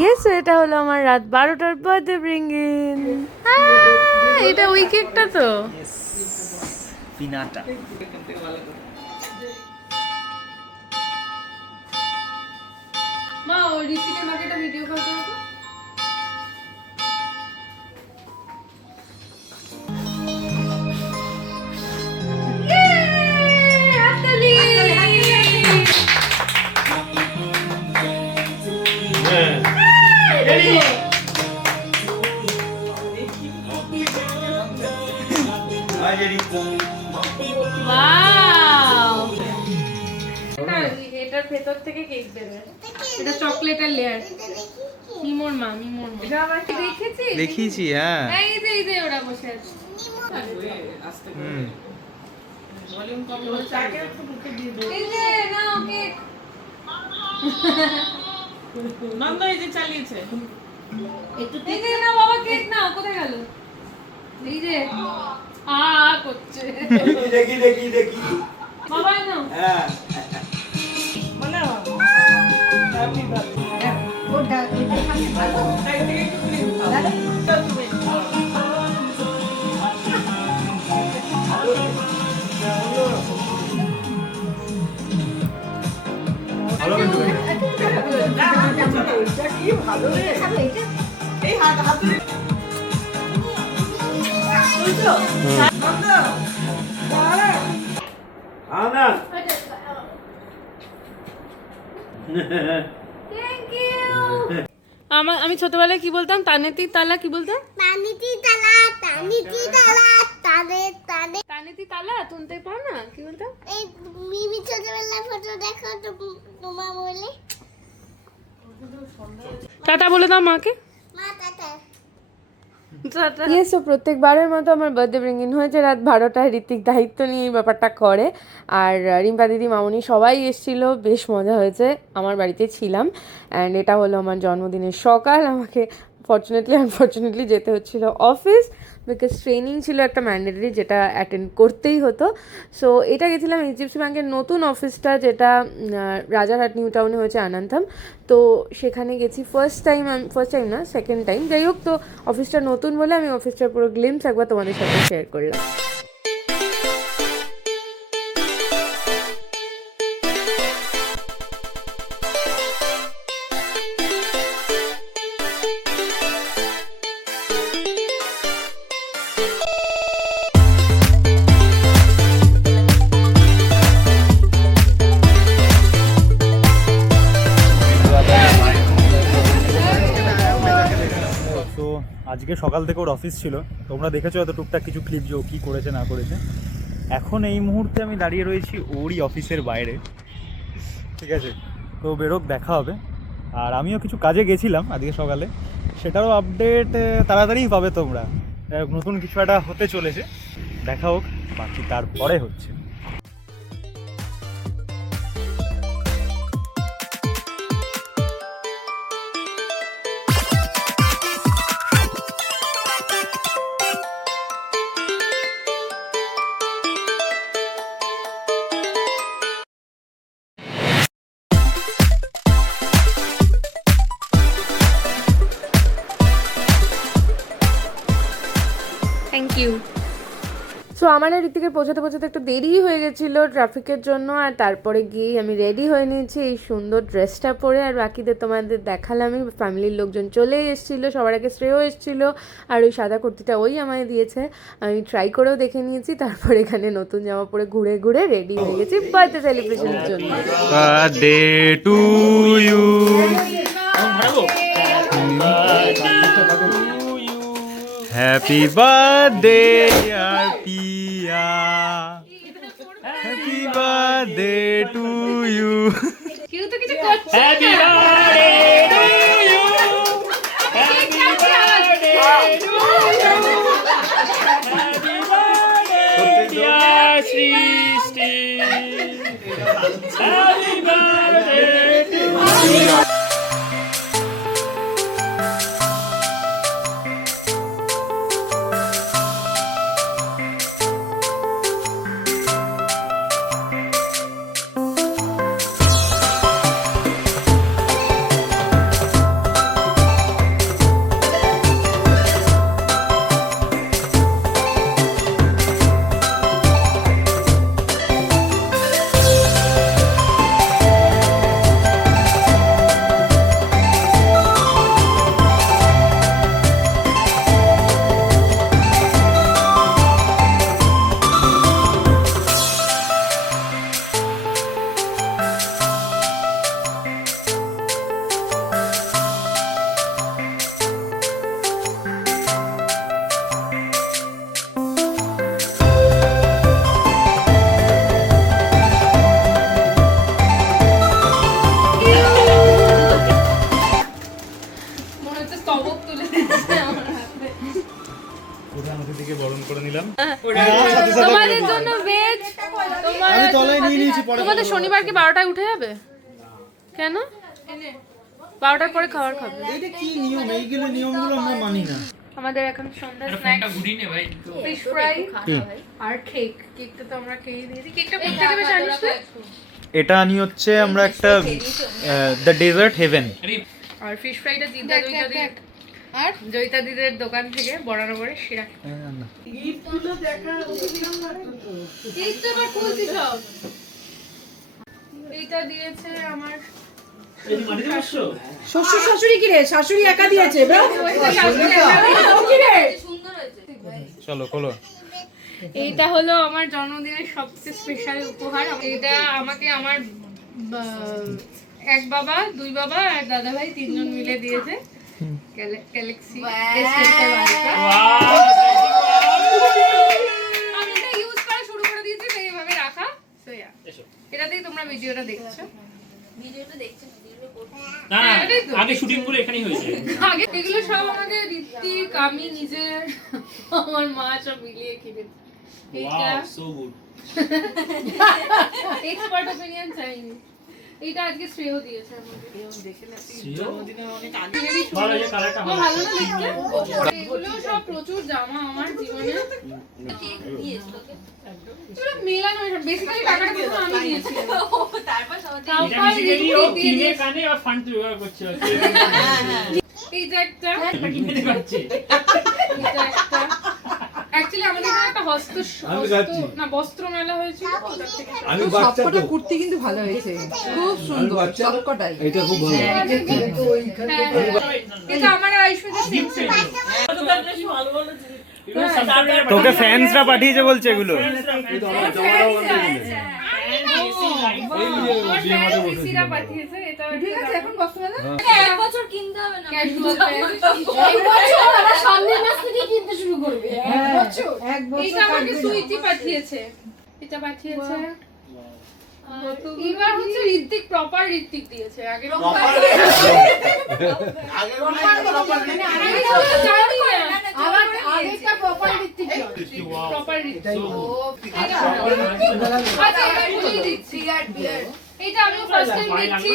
Yes, এটা হলো আমার রাত 12টার বার্থডে ব্রিঙ্গিন। এটা ওই কেকটা তো। পিনাটা। মা ও ঋতিকের মাকে একটা ভিডিও কল করো তো। এটার ভেতর থেকে কেক বেরোয়, এটা চকলেটের লেয়ার। মিমোর মা এটা আবার কি দেখেছিস? দেখিয়েছি, হ্যাঁ। এই যে ওরা বসে আছে। ভলিউম কম হচ্ছে, আগে একটু বুকে দিয়ে দাও। এই যে নাও কেক। নন্দ এই যে চালিয়েছে। এই যে না বাবা, কেক নাও। কোথায় গেল? এই যে করছে। দেখি বাবা নাও। হ্যাঁ মানে হ্যাপি বার্থডে। ওটা এটা খালি ভালো। তাই থেকে একটু ক্লিন দাও তুমি। ভালো কিন্তু এটা কি ভালো রে। এই হাত ধরে বুঝছো নন্দ আরে আনা। Thank you. আমি ছোটবেলায় কি বলতাম? তানেতি তালা। কি বলতাম? তানিতি তালা তানেতি তালা তুলতে পার না। কি বলতাম? এই মিমি ছোটবেলার ফটো দেখো তো তোমার বলে। টাটা বলে দাও মাকে। মা টাটা। ইয়েস, প্রত্যেকবারের মতো আমার বার্থডে ব্রিঙ্গিন হয়েছে রাত 12টায়। ঋতিক দায়িত্ব নিয়ে এই ব্যাপারটা করে, আর রিম্পা দিদি, মামনি সবাই এসেছিলো। বেশ মজা হয়েছে। আমার বাড়িতে ছিলাম, অ্যান্ড এটা হলো আমার জন্মদিনের সকাল। আমাকে আনফর্চুনেটলি যেতে হচ্ছিলো অফিস, বিকজ ট্রেনিং ছিল একটা ম্যান্ডেটরি, যেটা অ্যাটেন্ড করতেই হতো। সো এটা গেছিলাম এইচডিএফসি ব্যাঙ্কের নতুন অফিসটা, যেটা রাজারহাট নিউ টাউনে হয়েছে, আনন্দম। তো সেখানে গেছি ফার্স্ট টাইম না, সেকেন্ড টাইম। যাই হোক, তো অফিসটা নতুন বলে আমি অফিসটার পুরো গ্লিমস একবার তোমাদের সাথে শেয়ার করলাম। তো আজকে সকাল থেকে ওর অফিস ছিল, তোমরা দেখেছো হয়তো টুকটাক কিছু ক্লিপ যে ও কী করেছে না করেছে। এখন এই মুহূর্তে আমি দাঁড়িয়ে রয়েছি ওরই অফিসের বাইরে, ঠিক আছে? তো বেরোক, দেখা হবে। আর আমিও কিছু কাজে গেছিলাম আজকে সকালে, সেটারও আপডেট তাড়াতাড়িই পাবে তোমরা। নতুন কিছু একটা হতে চলেছে, দেখা হোক, বাকি তারপরে হচ্ছে। Thank you. সো আমার আর ঋতিকের পৌঁছাতে একটু দেরি হয়ে গেছিলো ট্রাফিকের জন্য, আর তারপরে গিয়েই আমি রেডি হয়ে নিয়েছি এই সুন্দর ড্রেসটা পরে। আর বাকিদের তোমাদের দেখালামই, ফ্যামিলির লোকজন চলে এসেছিলো, সবার আগে শ্রেয় এসেছিলো, আর ওই সাদা কুর্তিটা ওই আমায় দিয়েছে। আমি ট্রাই করেও দেখে নিয়েছি। তারপর এখানে নতুন জামা পরে ঘুরে ঘুরে রেডি হয়ে গেছি বার্থডে সেলিব্রেশনের জন্য। Birthday to you. Happy birthday dear Piya, happy birthday to you. কেউ তো কিছু করছে না। Happy birthday to you, happy birthday to you, happy birthday dear Srishti, happy birthday to you. নিলাম। তোমাদের জন্য ভেজ। আমি তলায় নিয়ে নিয়েছি, পরে তোমাদের শনিবার কি 12টায় উঠে যাবে? কেন 12টার পরে খাবার খাবে? এটা কি নিয়ম? এইগুলো নিয়মগুলো আমরা মানি না। আমাদের এখন সন্ধ্যা স্ন্যাক্স ফিশ ফ্রাই আর কেক। কেকটা তো আমরা খেয়ে দিয়েছি। কেকটা কোথা থেকে বেশ আনিস তুই? এটা আনি হচ্ছে আমরা একটা দ্য ডেজার্ট হেভেন। আর ফিশ ফ্রাইটা জিদ্দা জয়িতা দি আর জয়িতা দিদের দোকান থেকে বরানগরে সেরা। কেক তো আবার খুলছি সব। এইটা দিয়েছে আমার শ্বশুর শাশুড়ি কি রে? শাশুড়ি একা দিয়েছে চলো খোলো। এইটা হলো আমার জন্মদিনের সবচেয়ে স্পেশাল উপহার। এটা আমাকে আমার এক বাবা, দুই বাবা আর দাদা ভাই 3 জন মিলে দিয়েছে। গ্যালাক্সি আমি এটা ইউজ করা শুরু করে দিয়েছি, তো এইভাবে রাখা। সো ইয়া, এটাতেই তোমরা ভিডিওটা দেখছো। না আগে শুটিং গুলো এখানেই হয়েছে। আগে এগুলো সব আমাকে ঋত্বিক, আমি নিজে, আমার মা সব মিলিয়ে কিনেছি। এইটা সো গুড। এক্সপার্ট অপিনিয়ন চাইনি। এটা আজকে শ্রেয় দিয়েছে আমাকে। ভালো যে কালারটা ও ভালো না দেখতে? এগুলো সব প্রচুর জামা আমার জীবনে। এগুলো মেলানো, বেসিক্যালি টাকাটা কিন্তু আমি দিয়েছি। এটা বেসিক্যালি ও কিনে কানে আর ফান্ড জোগাড় করছে। এই যে একটা, কিনে পাচ্ছে। এটা একটা। অ্যাকচুয়ালি আমাদের এখানে একটা বস্ত্র মেলা হয়েছিল। আমি সবকটা কুর্তি কিন্তু ভালো হয়েছে, খুব সুন্দর সবকটাই। এটা খুব ভালো। এটা আমার আর আয়ুষ্মিতা সেম সেম। তোকে ফ্যান্সরা পাঠিয়েছে বলছে এগুলো। পাঠিয়েছে এটা। ঠিক আছে, এখন বস্ত্র মেলা এক বছর কিনতে হবে না। ক্যাজুয়াল সামনের মাস থেকে কিনতে শুরু করবে। এক বছর এটা আমাকে সুইটি পাঠিয়েছে। এটা পাঠিয়েছে। এবার হচ্ছে ঋত্বিক, প্রপার ঋত্বিক দিয়েছে। আগে আগেরটা প্রপার ঋত্বিক। প্রপার ঋত্বিক। আচ্ছা এটা ভুলেই দিচ্ছি। এটা আমি ফার্স্ট টাইম দেখছি।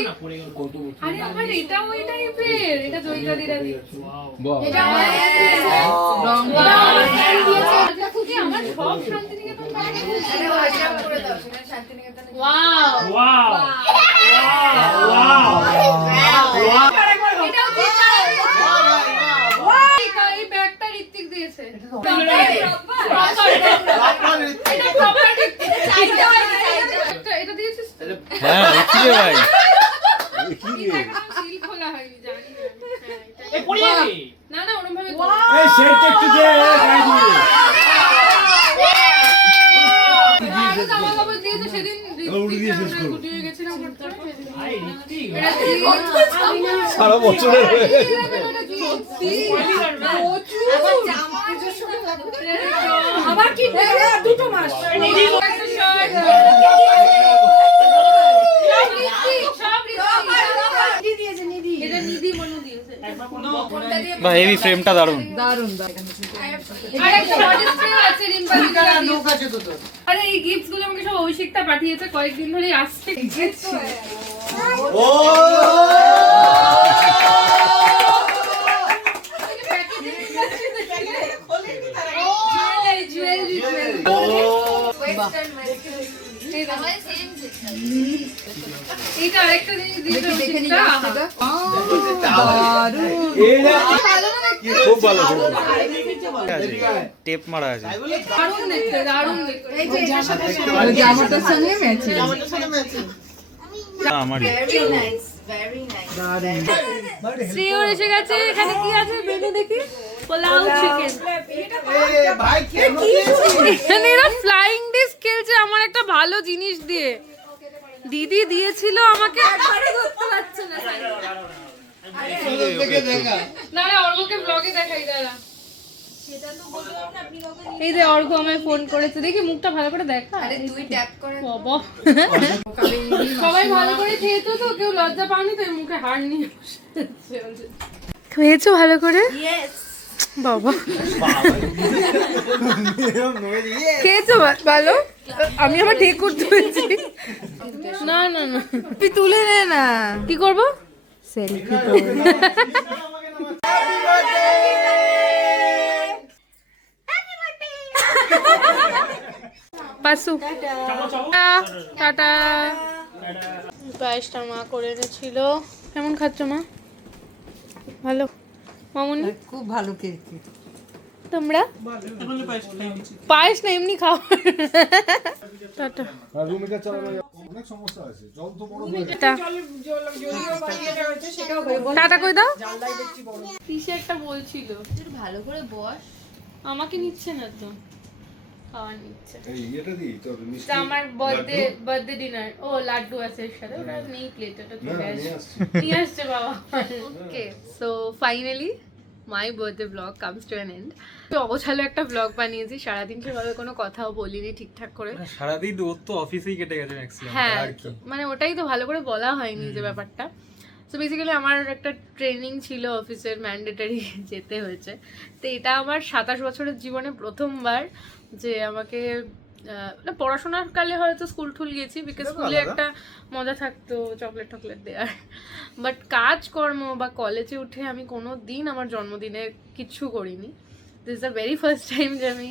আরে আমার এটাও এই টাইপের। এটা জয়িতা দিরা দিয়েছে। এটা আমার আমার সব শান্তিনিকেতন ওয়াও ওয়াও এই ব্যাগটা ঋত্বিক দিয়েছে। এটা দিয়েছিস? হ্যাঁ দেখছি রে ভাই। এটা এখনো সিল খোলা হয়নি, জানি না। এ পড়ে যাবে। না না ওরকম ভাবে এই সেটটা একটু দে গাই দিয়ে। আগে জামা কাপড় দিয়েছে সেদিন গুটি হয়ে গেছিলাম। আই রিত্তি সারা বছরের হয়ে গেছে। আবার কি দুটো মাস এটা নিধি মনু দিয়েছে। বা হেভি ফ্রেমটা দারুণ। দারুন আর একটা বডি স্প্রে আছে রিম্পা দিদা। আরে এই গিফটস গুলো আমাকে সব অভিষেকটা পাঠিয়েছে, কয়েকদিন ধরেই আসছে। ও এইটা আরেকটা জিনিস দিয়েছে দেখে নি অভিষেকটা। দারুন খুব ভালো। টেপ মারা আছে। দারুণ দেখতে, দারুণ দেখতে। এই যে এটার সাথে জামাটার সঙ্গে ম্যাচিং। আমারই শ্রেয় এসে গেছে। এখানে কি আছে মেনু দেখি? পোলাও চিকেন। এখানে এরা ফ্লাইং ডিশ খেলছে আমার একটা ভালো জিনিস দিয়ে। দিদি দিয়েছিল আমাকে। একবারে ধরতে পারছে না। না না অর্ঘকে ব্লগে দেখাই দাঁড়া। এই যে অর্ঘ আমায় ফোন করেছে, দেখি মুখটা ভালো করে দেখা। আরে তুই ট্যাপ করে বাবা। সবাই ভালো করে খেয়েছো তো? কেউ লজ্জা পাওনি তো? মুখে হাড় নিয়ে খেয়েছো ভালো করে? বাবা খেয়েছো ভালো? আমি আবার ঠিক করতে পেরেছি। না না না, তুই তুলে নে না। কি করবো? Selfie Passo tata. পায়েসটা মা করে এনেছিল। কেমন খাচ্ছ মা? ভালো মামুনি? খুব ভালো খেয়েছি। তোমরা পায়েস না এমনি খাও। টাটা টাটা কই দাও। পিসে একটা বলছিল ভালো করে বস। আমাকে নিচ্ছে না তো, খাওয়া নিচ্ছে। এই এটা দি তোর মিষ্টি তা আমার বার্থডে ডিনার, ও লাড্ডু আছে এর সাথে, ওটা নেই প্লেট, ওটা চলে আসছে, নিয়ে আসছে বাবা। Okay so finally my birthday blog comes to an end. তো অগোছালো একটা ব্লগ বানিয়েছি, সারাদিন সেভাবে কোনো কথাও বলিনি ঠিকঠাক করে। সারাদিন ওর তো অফিসেই কেটে গেছে ম্যাক্সিমাম। হ্যাঁ আর কি মানে ওটাই তো ভালো করে বলা হয়নি যে ব্যাপারটা। সো বেসিক্যালি আমার একটা ট্রেনিং ছিল অফিসের, ম্যান্ডেটারি যেতে হয়েছে। তো এটা আমার 27 বছরের জীবনে প্রথমবার যে আমাকে পড়াশোনার কালে হয়তো স্কুল টুল গেছি, বিকজ স্কুলে একটা মজা থাকতো চকলেট টকলেট দেওয়ার, বাট কাজকর্ম বা কলেজে উঠে আমি কোনো দিন আমার জন্মদিনে কিচ্ছু করিনি। This is the very first time যে আমি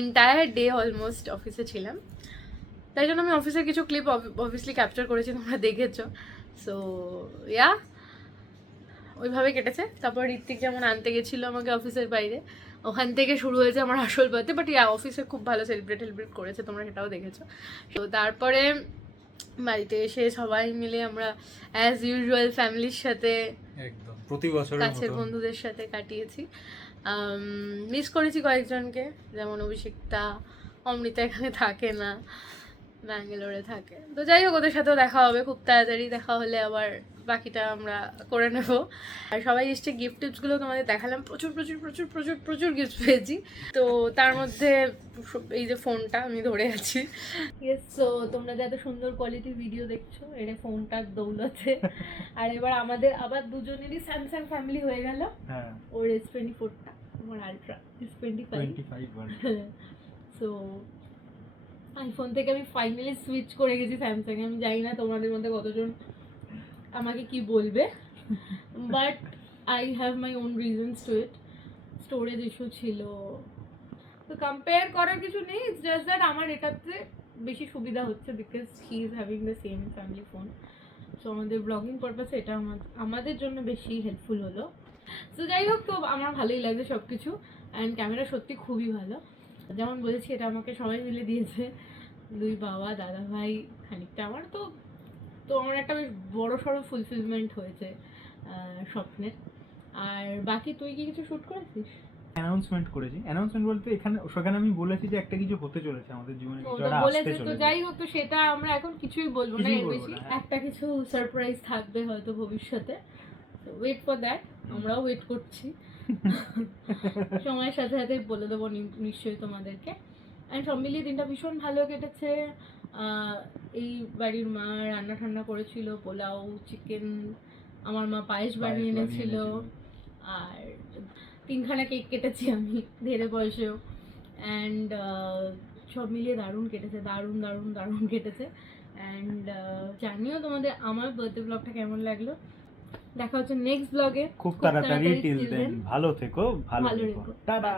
এন্টায়ার ডে অলমোস্ট অফিসে ছিলাম। তাই জন্য আমি অফিসের কিছু ক্লিপ অবভিয়াসলি ক্যাপচার করেছি, তোমরা দেখেছো। সো ইয়া ওইভাবে কেটেছে। তারপর ঋত্বিক যেমন আনতে গেছিলো আমাকে অফিসের বাইরে, ওখান থেকে শুরু হয়েছে আমার আসল বার্থডে। বাট ইয়া অফিসে খুব ভালো সেলিব্রেট করেছে, তোমরা সেটাও দেখেছো। তো তারপরে বাড়িতে এসে সবাই মিলে আমরা অ্যাজ ইউজুয়াল ফ্যামিলির সাথে, একদম প্রতি বছরের কাছের মতো বন্ধুদের সাথে কাটিয়েছি। মিস করেছি কয়েকজনকে, যেমন অভিষিক্তা, অমৃতা এখানে থাকে না, ব্যাঙ্গালোরে থাকে। তো যাই হোক, ওদের সাথেও দেখা হবে খুব তাড়াতাড়ি। দেখা হলে আবার বাকিটা আমরা করে নেব। আর সবাই এসছে, গিফট টিপসগুলো তোমাদের দেখালাম, প্রচুর প্রচুর প্রচুর প্রচুর প্রচুর গিফট পেয়েছি। তো তার মধ্যে এই যে ফোনটা আমি ধরে আছি, ইয়েস। সো তোমরা যে এত সুন্দর কোয়ালিটির ভিডিও দেখছো, এটা ফোনটার দৌলতে। আর এবার আমাদের আবার দুজনেরই স্যামসাং ফ্যামিলি হয়ে গেল। হ্যাঁ ওর S24টা, আমার আলট্রা S25। 25 সো আইফোন থেকে আমি ফাইনালি সুইচ করে গেছি স্যামসাং। আমি জানি না তোমাদের মধ্যে কতজন আমাকে কি বলবে, but I have my own reasons to it. Storage issue ছিল, তো কম্পেয়ার করার কিছু নেই। ইটস জাস্ট দ্যাট আমার এটাতে বেশি সুবিধা হচ্ছে, because he is having the same family phone. So আমাদের ব্লগিং পারপাসে এটা আমাদের জন্য বেশি হেল্পফুল হলো। তো যাই হোক, তো আমার ভালোই লাগছে সব কিছু। অ্যান্ড ক্যামেরা সত্যি খুবই ভালো, যেমন বলেছি এটা আমাকে সবাই মিলে দিয়েছে, দুই বাবা দাদা ভাই, খানিকটা আমার। তো আমার একটা বেশ বড় সড়ো ফুলফিলমেন্ট হয়েছে স্বপ্নের। আর বাকি তুই কি কিছু শ্যুট করেছিস? অ্যানাউন্সমেন্ট করেছি। অ্যানাউন্সমেন্ট বলতে এখানে সেখানে আমি বলেছি যে একটা কিছু হতে চলেছে আমাদের জীবনে, কিছু একটা আসতে বলেছে। তো চলেছে। যাই হোক, তো সেটা আমরা এখন কিছুই বলবো না, কিছুই এর বলবো বেশি। না, হ্যাঁ। একটা কিছু সারপ্রাইজ থাকবে হয়তো ভবিষ্যতে, ওয়েট ফর দ্যাট। আমরাও ওয়েট করছি। সময়ের সাথে সাথে বলে দেবো নিশ্চয়ই তোমাদেরকে। অ্যান্ড সব মিলিয়ে দিনটা ভীষণ ভালো কেটেছে। এই বাড়ির মা রান্না ঠান্না করেছিল, পোলাও, চিকেন, আমার মা পায়েস বানিয়ে এনেছিল, আর 3খানা কেক কেটেছি আমি ধীরে বয়সেও। অ্যান্ড সব মিলিয়ে দারুণ কেটেছে, দারুণ দারুণ দারুণ কেটেছে। অ্যান্ড জানিও তোমাদের আমার বার্থডে ব্লগটা কেমন লাগলো। দেখা হচ্ছে নেক্সট ব্লগে খুব তাড়াতাড়ি। টিল দেন ভালো থেকো, ভালো ভালো থেকো, থেকো। টাটা।